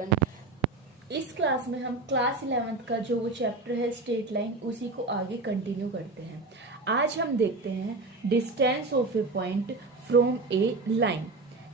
Everyone. इस class में हम क्लास 11th का जो वो चैप्टर है स्ट्रेट लाइन, उसी को आगे कंटिन्यू करते हैं। आज हम देखते हैं distance of A point from A line.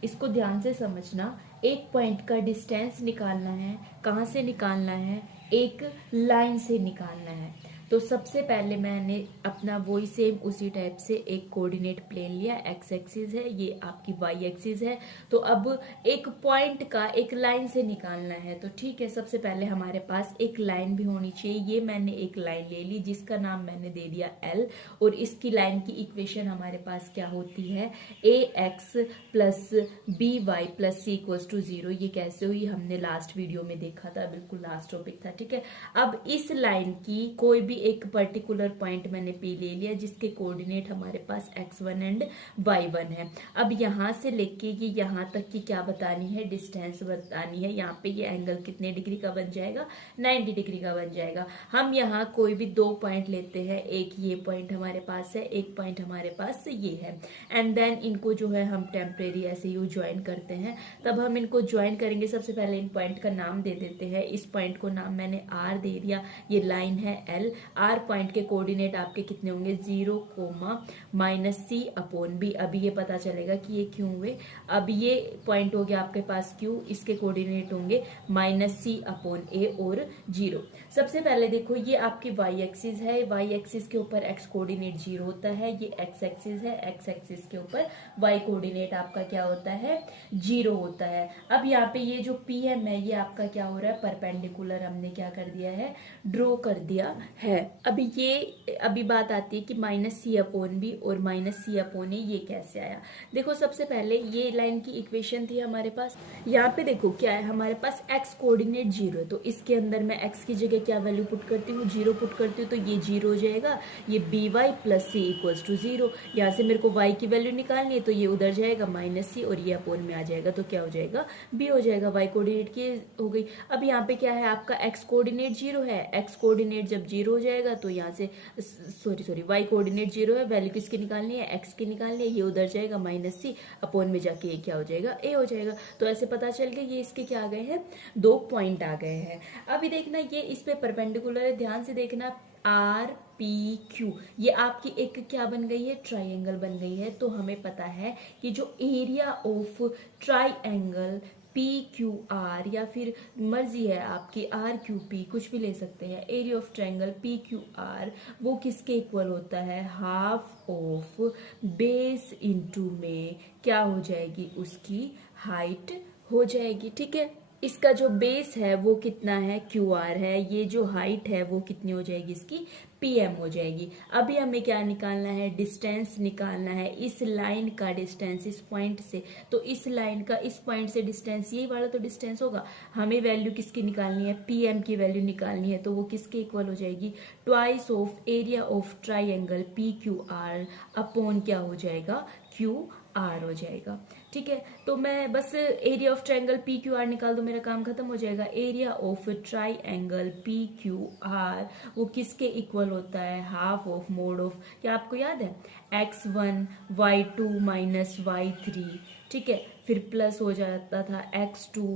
इसको ध्यान से समझना। एक पॉइंट का डिस्टेंस निकालना है। कहाँ से निकालना है? एक लाइन से निकालना है। तो सबसे पहले मैंने अपना वही सेम उसी टाइप से एक कोऑर्डिनेट प्लेन लिया। एक्स एक्सिस है, ये आपकी वाई एक्सिस है। तो अब एक पॉइंट का एक लाइन से निकालना है। तो ठीक है, सबसे पहले हमारे पास एक लाइन भी होनी चाहिए। ये मैंने एक लाइन ले ली जिसका नाम मैंने दे दिया एल, और इसकी लाइन की इक्वेशन हमारे पास क्या होती है? A X plus B Y plus C equals to 0। ये कैसे हुई हमने लास्ट वीडियो में देखा था, बिल्कुल लास्ट टॉपिक था। ठीक है, अब इस लाइन की कोई भी एक पर्टिकुलर पॉइंट मैंने पी ले लिया जिसके कोऑर्डिनेट हमारे पास x1 एंड y1 है। अब यहां से लेके ये यहां तक की क्या बतानी है? डिस्टेंस बतानी है। यहाँ पे ये एंगल कितने डिग्री का बन जाएगा? 90 डिग्री का बन जाएगा। हम यहाँ कोई भी दो पॉइंट लेते हैं। एक ये पॉइंट हमारे पास है, एक पॉइंट हमारे पास ये है, एंड देन इनको जो है हम टेम्परेरी ऐसे ही ज्वाइन करते हैं। तब हम इनको ज्वाइन करेंगे। सबसे पहले इन पॉइंट का नाम दे देते हैं। इस पॉइंट को नाम मैंने आर दे दिया। ये लाइन है एल। आर पॉइंट के कोऑर्डिनेट आपके कितने होंगे? 0, माइनस सी अपॉन बी। अभी ये पता चलेगा कि ये क्यों हुए। अब ये पॉइंट हो गया आपके पास क्यू, इसके कोऑर्डिनेट होंगे माइनस सी अपॉन ए और 0। सबसे पहले देखो, ये आपकी वाई एक्सिस है। वाई एक्सिस के ऊपर एक्स कोऑर्डिनेट 0 होता है। ये एक्स एक्सिस है। एक्स एक्सिस के ऊपर वाई कोऑर्डिनेट आपका क्या होता है? 0 होता है। अब यहाँ पे ये जो पी एम है, ये आपका क्या हो रहा है? परपेंडिकुलर हमने क्या कर दिया है? ड्रॉ कर दिया है। अभी बात आती है कि माइनस सी अपॉन बी और माइनस सी अपॉन ए ये कैसे आया। देखो, सबसे पहले ये लाइन की इक्वेशन थी हमारे पास। यहाँ पे देखो क्या है, हमारे पास एक्स कोऑर्डिनेट 0 है। तो इसके अंदर मैं एक्स की जगह क्या वैल्यू पुट करती हूँ? 0 पुट करती हूँ। तो ये 0 हो जाएगा। ये b Y plus C equals to 0। यहाँ से मेरे को वाई की वैल्यू निकालनी है, तो ये उधर जाएगा माइनस सी, और ये अपॉन में आ जाएगा। तो क्या हो जाएगा? बी हो जाएगा। वाई कोऑर्डिनेट की हो गई। अब यहाँ पे क्या है, आपका एक्स कोऑर्डिनेट 0 है। एक्स कोऑर्डिनेट जब 0 हो जाएगा तो यहाँ से सॉरी वाई कोऑर्डिनेट 0 है। वैल्यू किसकी निकालनी है? एक्स की निकालनी है। ये उधर जाएगा माइनस सी, अपॉन में जाके ये क्या हो जाएगा? ए हो जाएगा। तो ऐसे पता चल गया ये इसके क्या आ गए हैं? दो पॉइंट आ गए हैं। अभी देखना, ये इस पे परपेंडिकुलर है। ध्यान से देखना, आर पी क्यू, ये आपकी एक क्या बन गई है? ट्राइंगल बन गई है। तो हमें पता है कि जो area of triangle P Q are, या फिर मर्जी है आपकी आर क्यू पी, कुछ भी ले सकते हैं। Area of triangle P Q are वो किसके इक्वल होता है? हाफ ऑफ बेस इनटू में क्या हो जाएगी? उसकी हाइट हो जाएगी। ठीक है, इसका जो बेस है वो कितना है? क्यू आर है। ये जो हाइट है वो कितनी हो जाएगी? इसकी पीएम हो जाएगी। अभी हमें क्या निकालना है? डिस्टेंस निकालना है। इस लाइन का डिस्टेंस इस पॉइंट से, तो इस लाइन का इस पॉइंट से डिस्टेंस, यही वाला तो डिस्टेंस होगा। हमें वैल्यू किसकी निकालनी है? पीएम की वैल्यू निकालनी है। तो वो किसके इक्वल हो जाएगी? Twice of area of triangle P Q are upon क्या हो जाएगा? क्यू आर हो जाएगा। ठीक है, तो मैं बस area of triangle P Q are निकाल दूं, मेरा काम खत्म हो जाएगा। Area of triangle P Q are वो किसके इक्वल होता है? हाफ ऑफ मोड ऑफ, क्या आपको याद है? x1 y2 minus y3। ठीक है, फिर प्लस हो जाता था x2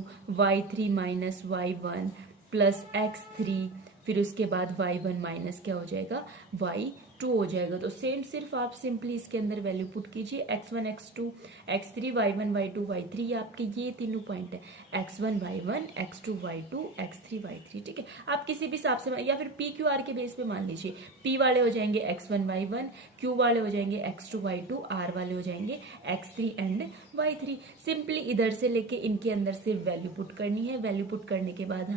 y3 minus y1 plus x3, फिर उसके बाद y1 माइनस क्या हो जाएगा? y2 हो जाएगा। तो सेम, सिर्फ आप सिंपली इसके अंदर वैल्यू पुट कीजिए। x1 x2 x3 y1 y2 y3, ये आपके ये तीनों पॉइंट है। x1 y1 x2 y2 x3 y3। ठीक है, आप किसी भी हिसाब से, या फिर p q r के बेस पे मान लीजिए। p वाले हो जाएंगे x1 y1, q वाले हो जाएंगे x2 y2, r वाले हो जाएंगे x3 एंड y3। सिंपली इधर से लेके इनके अंदर सिर्फ वैल्यू पुट करनी है। वैल्यू पुट करने के बाद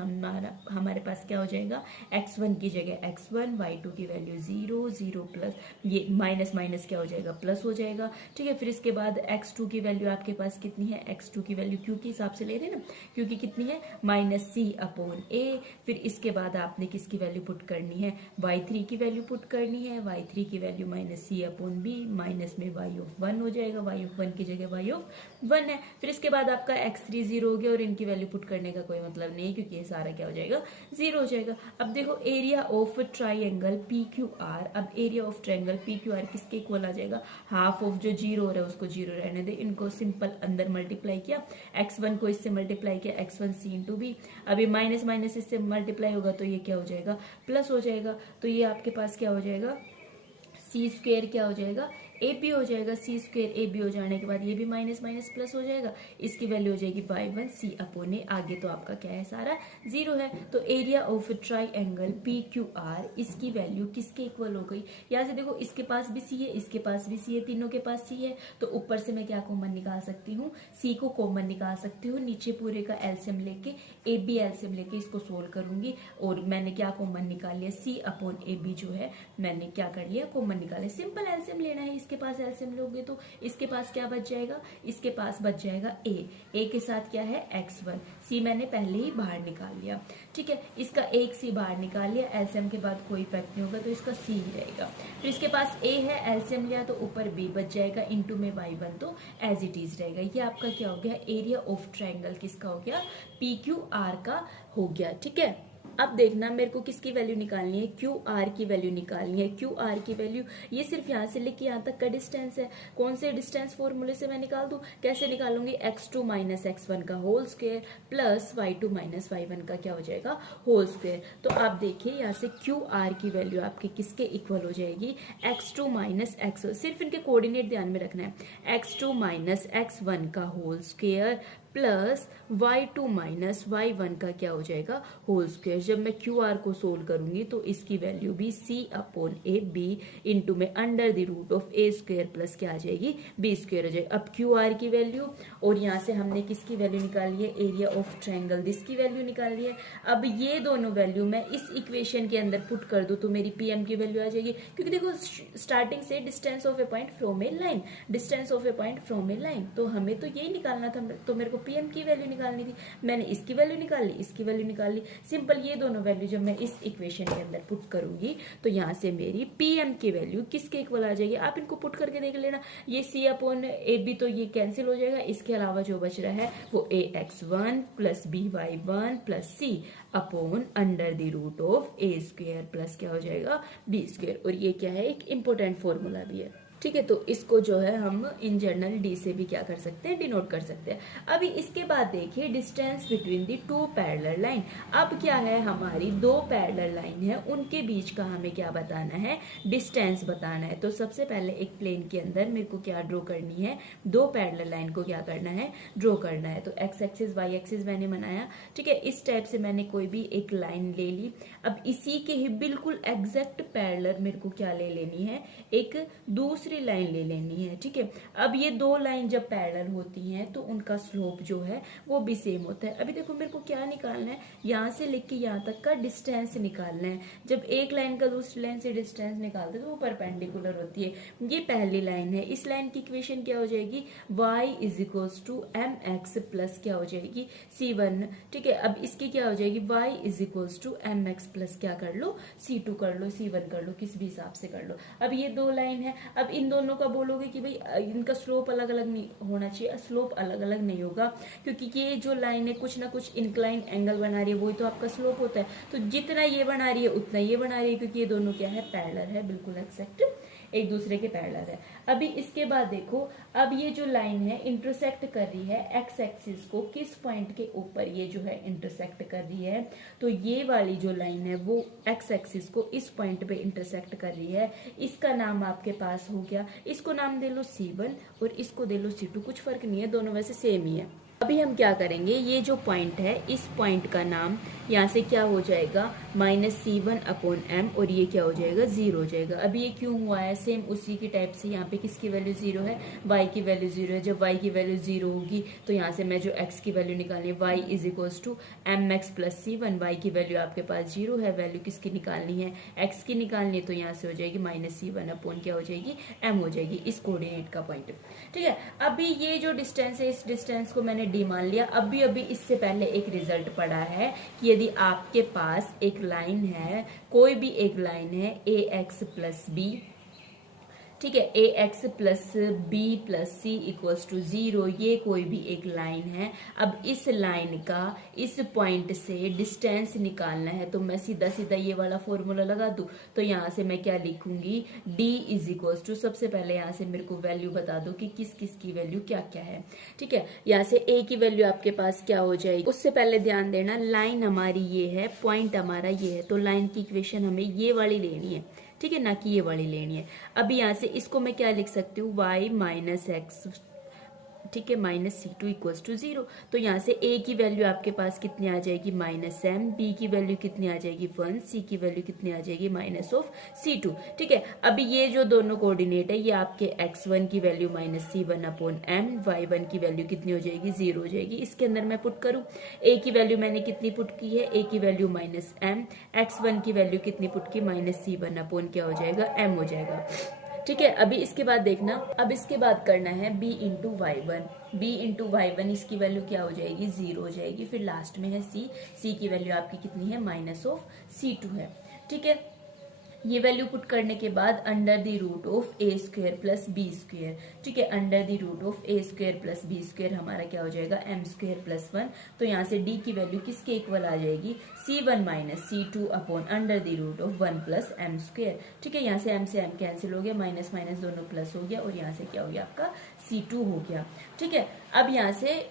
हमारे पास क्या हो जाएगा? x1 की जगह x1, y2 की वैल्यू 0 0 प्लस ये माइनस माइनस क्या हो जाएगा? प्लस हो जाएगा। ठीक है, फिर इसके बाद x2 की वैल्यू आपके पास कितनी है? x2 की वैल्यू क्यू के हिसाब से ले रहे हैं ना, क्योंकि कितनी है? माइनस सी अपॉन ए। फिर इसके बाद आपने किसकी वैल्यू पुट करनी है? y3 की वैल्यू पुट करनी है। y3 की वैल्यू माइनस सी अपॉन बी, माइनस में y ऑफ 1 हो जाएगा। y ऑफ 1 की जगह y ऑफ 1 है। फिर इसके बाद आपका x3 0 हो गया, और इनकी वैल्यू पुट करने का कोई मतलब नहीं, क्योंकि ये सारा क्या हो जाएगा? 0 हो जाएगा। अब देखो, area of triangle P Q R, अब area of triangle P Q R किसके इक्वल आ जाएगा, हाफ ऑफ जो जीरो हो रहा है उसको जीरो रहने दे, इनको सिंपल अंदर मल्टीप्लाई किया, x1 को इससे मल्टीप्लाई किया, x1 c इंटू बी, अभी माइनस माइनस इससे मल्टीप्लाई होगा तो ये क्या हो जाएगा, प्लस हो जाएगा, तो ये आपके पास क्या हो जाएगा, सी स्क्वेयर क्या हो जाएगा, ए बी हो जाएगा, सी स्क्वेयर ए बी हो जाने के बाद ये भी माइनस माइनस प्लस हो जाएगा, इसकी वैल्यू हो जाएगी y1 c अपॉन ए, आगे तो आपका क्या है सारा जीरो है, तो area of triangle P Q are इसकी वैल्यू किसके इक्वल हो गई, यहाँ से देखो इसके पास भी सी है, इसके पास भी सी है, तीनों के पास सी है, तो ऊपर से मैं क्या कॉमन निकाल सकती हूँ, सी को कॉमन निकाल सकती हूँ, नीचे पूरे का एलसीएम लेके ए बी एलसीएम लेके इसको सोल्व करूंगी, और मैंने क्या कॉमन निकाल लिया, सी अपॉन ए बी जो है मैंने क्या कर लिया, कॉमन निकाले, सिंपल एलसीएम लेना है, इसके पास एलसीएम लोगे तो इसके पास क्या बच जाएगा, इसके पास बच जाएगा ए के साथ क्या है x1, सी मैंने पहले ही बाहर निकाल लिया, ठीक है, इसका एक सी बाहर निकाल लिया, एलसीएम के बाद कोई इफेक्ट नहीं होगा तो इसका सी ही रहेगा, फिर इसके पास ए है, एलसीएम लिया तो ऊपर बी बच जाएगा, इंटू में y1 तो एज इट इज रहेगा, ये आपका क्या हो गया, एरिया ऑफ ट्रायंगल किसका हो गया, पी क्यू आर का हो गया, ठीक है। अब देखना मेरे को किसकी वैल्यू निकालनी है, क्यू आर की वैल्यू निकालनी है, क्यू आर की वैल्यू ये सिर्फ यहाँ से लेके यहाँ तक का डिस्टेंस है, कौन से डिस्टेंस फॉर्मूले से मैं निकाल दूं, कैसे निकालूंगी, x2 माइनस x1 का whole square plus y2 minus y1 का क्या हो जाएगा, होल स्क्वायर, तो आप देखिए यहाँ से क्यू आर की वैल्यू आपके किसके इक्वल हो जाएगी, x2 माइनस x1, सिर्फ इनके कोऑर्डिनेट ध्यान में रखना है, x2 माइनस x1 का whole square plus y2 minus y1 का क्या हो जाएगा, होल स्क्वायर, जब मैं क्यू आर को सोल्व करूंगी तो इसकी वैल्यू भी c upon A B into में under the root of A square plus क्या आ जाएगी, बी स्क्वायर हो जाएगी। अब क्यू आर की वैल्यू, और यहाँ से हमने किसकी वैल्यू निकाली है, एरिया ऑफ ट्रायंगल दिस की वैल्यू निकाल ली है, अब ये दोनों वैल्यू मैं इस इक्वेशन के अंदर पुट कर दूं तो मेरी पीएम की वैल्यू आ जाएगी, क्योंकि देखो स्टार्टिंग से distance of A point from A line, distance of A point from A line, तो हमें तो यही निकालना था, तो मेरे को पीएम की वैल्यू निकालनी थी, मैंने इसकी वैल्यू निकाल ली, इसकी वैल्यू निकाल ली, सिंपल ये दोनों वैल्यू जब मैं इस इक्वेशन के अंदर पुट करूंगी तो यहाँ से मेरी पीएम की वैल्यू किसके इक्वल आ जाएगी, आप इनको पुट करके देख लेना, ये सी अपॉन ए बी तो ये कैंसिल हो जाएगा, इसके अलावा जो बच रहा है वो A X one plus B Y one plus C upon under the root of A square plus क्या हो जाएगा, बी स्क्वायर, और ये क्या है, एक इंपॉर्टेंट फॉर्मूला भी है, ठीक है, तो इसको जो है हम इन जनरल डी से भी क्या कर सकते हैं, डिनोट कर सकते हैं। अभी इसके बाद देखिए distance between the two parallel line, अब क्या है, हमारी दो पैरेलल लाइन है, उनके बीच का हमें क्या बताना है, डिस्टेंस बताना है, तो सबसे पहले एक प्लेन के अंदर मेरे को क्या ड्रॉ करनी है, दो पैरेलल लाइन को क्या करना है, ड्रॉ करना है, तो एक्स एक्सिस वाई एक्सिस मैंने बनाया, ठीक है, इस टाइप से मैंने कोई भी एक लाइन ले ली, अब इसी के ही बिल्कुल एग्जैक्ट पैरेलल मेरे को क्या ले लेनी है, एक दूसरी लाइन ले लेनी है, ठीक है। अब ये दो लाइन जब पैरेलल होती हैं तो उनका स्लोप जो है वो भी सेम होता है। अभी देखो मेरे को क्या निकालना है, यहाँ से लेके यहाँ तक का डिस्टेंस निकालना है, जब एक लाइन का दूसरी लाइन से डिस्टेंस निकालते तो वो परपेंडिकुलर होती है, ये पहली लाइन है, इस लाइन की इक्वेशन क्या हो जाएगी, y is equals to m x plus क्या हो जाएगी, c1, ठीक है, अब इसकी क्या हो जाएगी, y is equals to m x plus क्या कर लो, c2 कर लो, c1 कर लो, किस भी हिसाब से कर लो। अब ये दो लाइन है, अब इन दोनों का बोलोगे कि भाई इनका स्लोप अलग अलग नहीं होना चाहिए, स्लोप अलग अलग नहीं होगा, क्योंकि ये जो लाइन है कुछ ना कुछ इंक्लाइन एंगल बना रही है, वही तो आपका स्लोप होता है, तो जितना ये बना रही है उतना ये बना रही है, क्योंकि ये दोनों क्या है, पैरेलल है, बिल्कुल एक्सैक्ट एक दूसरे के पैरेलल है। अभी इसके बाद देखो, अब ये जो लाइन है इंटरसेक्ट कर रही है एक्स एक्सिस को, किस पॉइंट के ऊपर ये जो है इंटरसेक्ट कर रही है, तो ये वाली जो लाइन है वो एक्स एक्सिस को इस पॉइंट पे इंटरसेक्ट कर रही है, इसका नाम आपके पास हो गया, इसको नाम दे लो C1 और इसको दे लो C2, कुछ फर्क नहीं है, दोनों वैसे सेम ही है। अभी हम क्या करेंगे, ये जो पॉइंट है इस पॉइंट का नाम यहाँ से क्या हो जाएगा, -C1 अपॉन m, और ये क्या हो जाएगा, 0 हो जाएगा। अभी ये क्यों हुआ है, सेम उसी की टाइप से यहाँ पे किसकी वैल्यू 0 है, y की वैल्यू 0 है, जब y की वैल्यू 0 होगी तो यहाँ से मैं जो x की वैल्यू निकालनी है, y is equals to m x plus C1, y की वैल्यू आपके पास 0 है, वैल्यू किसकी निकालनी है, x की निकालनी है, तो यहाँ से हो जाएगी -C1 अपॉन क्या हो जाएगी, m हो जाएगी, इस कोऑर्डिनेट का पॉइंट, ठीक है। अभी ये जो डिस्टेंस है इस डिस्टेंस को मैंने डी मान लिया। अभी इससे पहले एक रिजल्ट पढ़ा है कि यदि आपके पास एक लाइन है, कोई भी एक लाइन है ए एक्स प्लस बी, ठीक है, A X plus B plus C equals to 0, ये कोई भी एक लाइन है। अब इस लाइन का इस पॉइंट से डिस्टेंस निकालना है, तो मैं सीधा सीधा ये वाला फॉर्मूला लगा दूं। तो यहाँ से मैं क्या लिखूंगी, d इज इक्वल्स टू, सबसे पहले यहाँ से मेरे को वैल्यू बता दो कि किस किस की वैल्यू क्या क्या है। ठीक है, यहाँ से a की वैल्यू आपके पास क्या हो जाएगी, उससे पहले ध्यान देना लाइन हमारी ये है, पॉइंट हमारा ये है, तो लाइन की इक्वेशन हमें ये वाली लेनी है, ठीक है, ना कि ये वाली लेनी है। अब यहाँ से इसको मैं क्या लिख सकती हूँ, y माइनस एक्स, ठीक है, minus c two equals to 0। तो यहाँ से a की वैल्यू आपके पास कितनी आ जाएगी, माइनस m, b की वैल्यू कितनी आ जाएगी 1, c की वैल्यू कितनी आ जाएगी माइनस ऑफ c2। ठीक है, अभी ये जो दोनों कोऑर्डिनेट है, ये आपके x1 की value minus c1 upon m, y1 की वैल्यू कितनी हो जाएगी, 0 हो जाएगी। इसके अंदर मैं पुट करूँ, a की वैल्यू मैंने कितनी पुट की है, a की वैल्यू माइनस m, x1 की वैल्यू कितनी पुट की, माइनस c1 अपॉन क्या हो जाएगा, m हो जाएगा। ठीक है, अभी इसके बाद देखना, अब इसके बाद करना है b into y one, b into y one, इसकी वैल्यू क्या हो जाएगी, 0 हो जाएगी। फिर लास्ट में है c की वैल्यू आपकी कितनी है, माइनस ऑफ c2 है। ठीक है, ये वैल्यू पुट करने के बाद under the root of A square plus B square, ठीक है, under the root of A square plus B square हमारा क्या हो जाएगा, एम स्क्वेयर प्लस 1। तो यहाँ से डी की वैल्यू किसके इक्वल आ जाएगी, c1 minus c2 upon under the root of 1 plus m square. ठीक है, यहाँ से m कैंसिल हो गया, माइनस माइनस दोनों प्लस हो गया, और यहाँ से क्या हो गया, आपका c2 हो गया। ठीक है, अब यहाँ से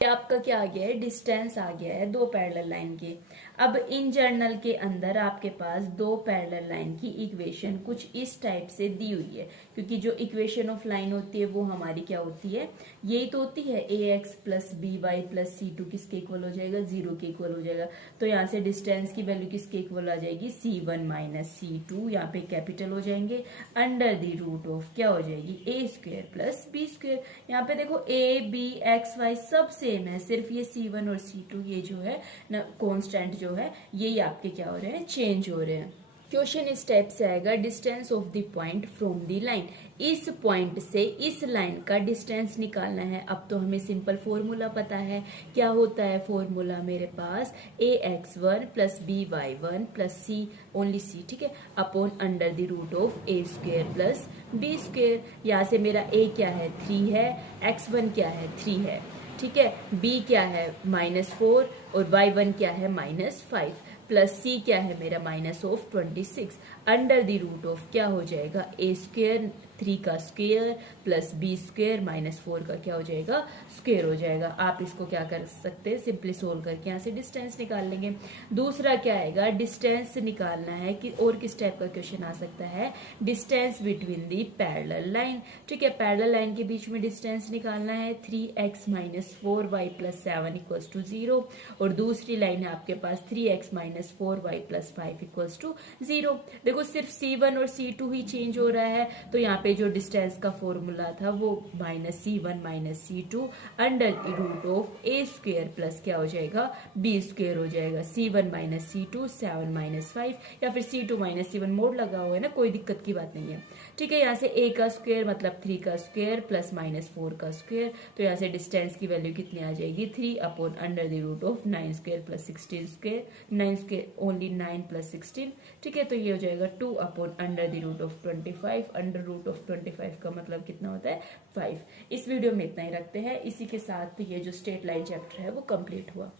आपका क्या आ गया है, डिस्टेंस आ गया है दो पैरेलल लाइन के। अब इन जर्नल के अंदर आपके पास दो पैरेलल लाइन की इक्वेशन कुछ इस टाइप से दी हुई है, क्योंकि जो इक्वेशन ऑफ लाइन होती है वो हमारी क्या होती है, यही तो होती है, A X plus B Y plus c2 किसके इक्वल हो जाएगा, 0 के इक्वल हो जाएगा। तो यहाँ से डिस्टेंस की वैल्यू किसके इक्वल आ जाएगी, c1 माइनस c2, यहाँ पे कैपिटल हो जाएंगे, अंडर द रूट ऑफ क्या हो जाएगी, ए स्क्वेयर प्लस बी स्क्वेयर। यहाँ पे देखो ए बी एक्स वाई सब सेम है, सिर्फ ये c1 और c2 ये जो है ना कांस्टेंट जो है, ये आपके क्या हो रहे हैं, चेंज हो रहे हैं। क्वेश्चन इस टाइप से आएगा, distance of the point from the line, इस पॉइंट से इस लाइन का डिस्टेंस निकालना है। अब तो हमें सिंपल फॉर्मूला पता है, क्या होता है फॉर्मूला मेरे पास, A X one plus B Y one plus C, only C, ठीक है, upon under the root of A square plus B square. यहाँ से मेरा ए क्या है, 3 है, एक्स वन क्या है, 3 है, ठीक है, b क्या है -4 और y1 क्या है -5, प्लस c क्या है मेरा minus of 26, under the root of क्या हो जाएगा, a स्क्वेयर 3 का स्क्वेयर प्लस b स्क्वेयर -4 का क्या हो जाएगा, स्क्वेयर हो जाएगा। आप इसको क्या कर सकते हैं, सिंपली सोल्व करके यहाँ से डिस्टेंस निकाल लेंगे। दूसरा क्या आएगा, डिस्टेंस निकालना है कि और किस टाइप का क्वेश्चन आ सकता है, डिस्टेंस बिटवीन दी पैरेलल लाइन। ठीक है, पैरेलल लाइन के बीच में डिस्टेंस निकालना है, 3x - 4y + 7 = 0, और दूसरी लाइन है आपके पास 3x - 4y + 5 = 0। देखो सिर्फ c1 और c2 ही चेंज हो रहा है, तो यहाँ पे जो डिस्टेंस का फॉर्मूला था वो -c1 - c2 under root of a square plus क्या हो जाएगा, b स्क्वेयर हो जाएगा, c1 - c2 7 - 5, या फिर c2 - c1 मोड लगा हुआ है ना, कोई दिक्कत की बात नहीं है। ठीक है, यहाँ से a का स्क्वेयर मतलब 3 का स्क्वेयर प्लस -4 का स्क्वेयर, तो यहाँ से डिस्टेंस की वैल्यू कितनी आ जाएगी, 3 upon under the root of 9 square plus 16 square, 9 square only 9 + 16। ठीक है, तो ये हो जाएगा 2 upon under the root of 25, under root of 25 का मतलब कितना होता है, 5। इस वीडियो में इतना ही रखते हैं। इसी के साथ ये जो स्ट्रेट लाइन चैप्टर है वो कंप्लीट हुआ।